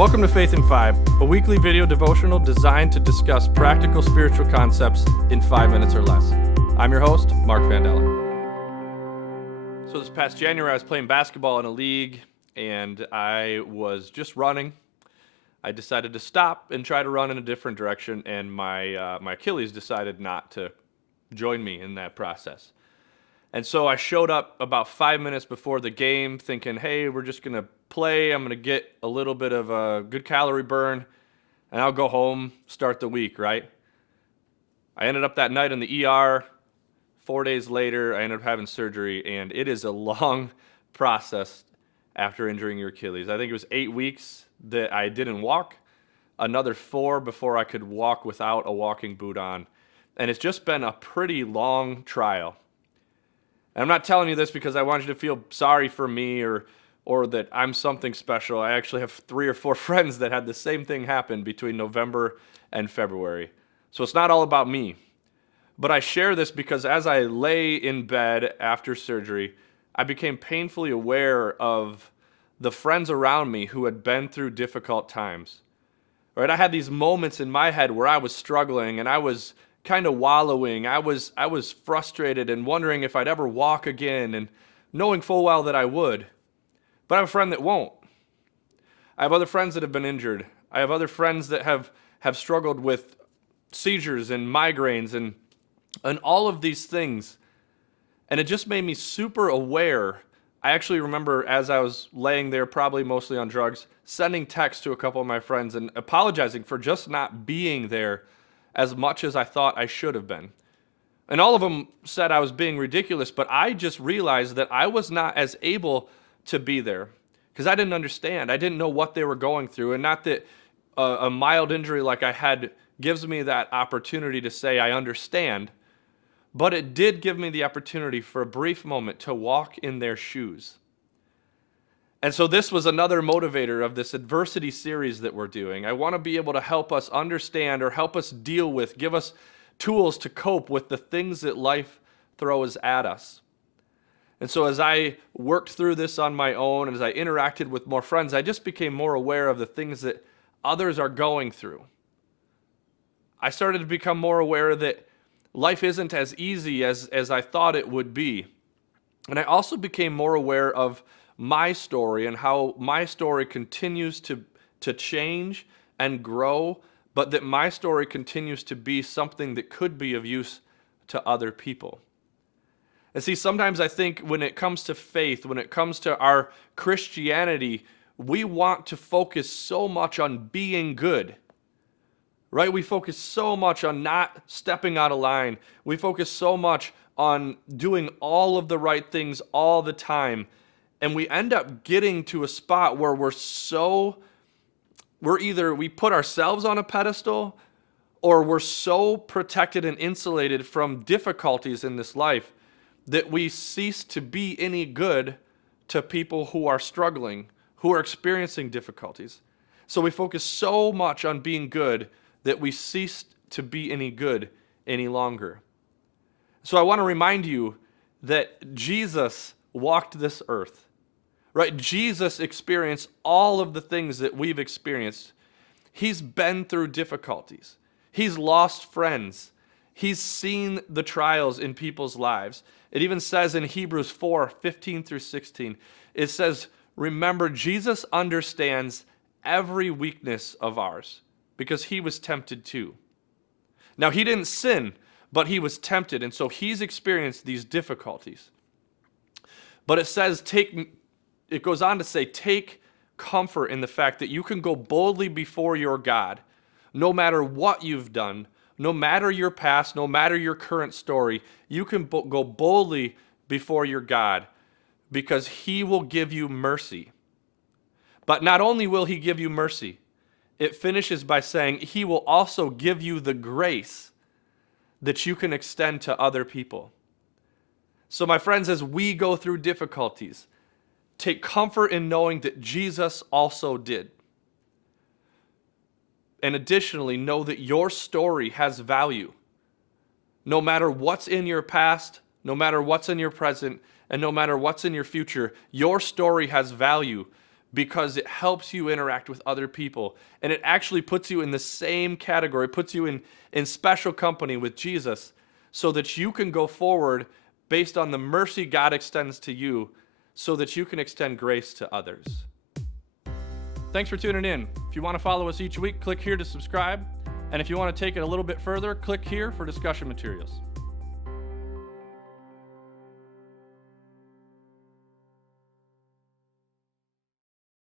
Welcome to Faith in 5, a weekly video devotional designed to discuss practical spiritual concepts in 5 minutes or less. I'm your host, Mark Vandella. So this past January, I was playing basketball in a league, and I was just running. I decided to stop and try to run in a different direction, and my Achilles decided not to join me in that process. And so I showed up about 5 minutes before the game thinking, hey, we're just going to play. I'm going to get a little bit of a good calorie burn, and I'll go home, start the week, right? I ended up that night in the ER. 4 days later, I ended up having surgery, and it is a long process after injuring your Achilles. I think it was 8 weeks that I didn't walk, another 4 before I could walk without a walking boot on. And it's just been a pretty long trial. And I'm not telling you this because I want you to feel sorry for me or that I'm something special. I actually have 3 or 4 friends that had the same thing happen between November and February. So it's not all about me. But I share this because as I lay in bed after surgery, I became painfully aware of the friends around me who had been through difficult times. Right? I had these moments in my head where I was struggling and I was kind of wallowing. I was frustrated and wondering if I'd ever walk again, and knowing full well that I would. But I have a friend that won't. I have other friends that have been injured. I have other friends that have struggled with seizures and migraines and all of these things. And it just made me super aware. I actually remember as I was laying there, probably mostly on drugs, sending texts to a couple of my friends and apologizing for just not being there as much as I thought I should have been. And all of them said I was being ridiculous, but I just realized that I was not as able to be there because I didn't understand. I didn't know what they were going through, and not that a mild injury like I had gives me that opportunity to say I understand, but it did give me the opportunity for a brief moment to walk in their shoes. And so this was another motivator of this adversity series that we're doing. I want to be able to help us understand or help us deal with, give us tools to cope with the things that life throws at us. And so as I worked through this on my own, and as I interacted with more friends, I just became more aware of the things that others are going through. I started to become more aware that life isn't as easy as I thought it would be. And I also became more aware of my story and how my story continues to change and grow, but that my story continues to be something that could be of use to other people. And see, sometimes I think when it comes to faith, when it comes to our Christianity, we want to focus so much on being good, right? We focus so much on not stepping out of line. We focus so much on doing all of the right things all the time. And we end up getting to a spot where we put ourselves on a pedestal, or we're so protected and insulated from difficulties in this life that we cease to be any good to people who are struggling, who are experiencing difficulties. So we focus so much on being good that we cease to be any good any longer. So I want to remind you that Jesus walked this earth. Right? Jesus experienced all of the things that we've experienced. He's been through difficulties. He's lost friends. He's seen the trials in people's lives. It even says in Hebrews 4:15 through 16, it says, remember, Jesus understands every weakness of ours because he was tempted too. Now, he didn't sin, but he was tempted, and so he's experienced these difficulties. But it says, it goes on to say, take comfort in the fact that you can go boldly before your God, no matter what you've done, no matter your past, no matter your current story. You can go boldly before your God because he will give you mercy. But not only will he give you mercy, it finishes by saying he will also give you the grace that you can extend to other people. So my friends, as we go through difficulties, take comfort in knowing that Jesus also did. And additionally, know that your story has value. No matter what's in your past, no matter what's in your present, and no matter what's in your future, your story has value because it helps you interact with other people. And it actually puts you in the same category, puts you in special company with Jesus, so that you can go forward based on the mercy God extends to you, so that you can extend grace to others. Thanks for tuning in. If you want to follow us each week, click here to subscribe. And if you want to take it a little bit further, click here for discussion materials.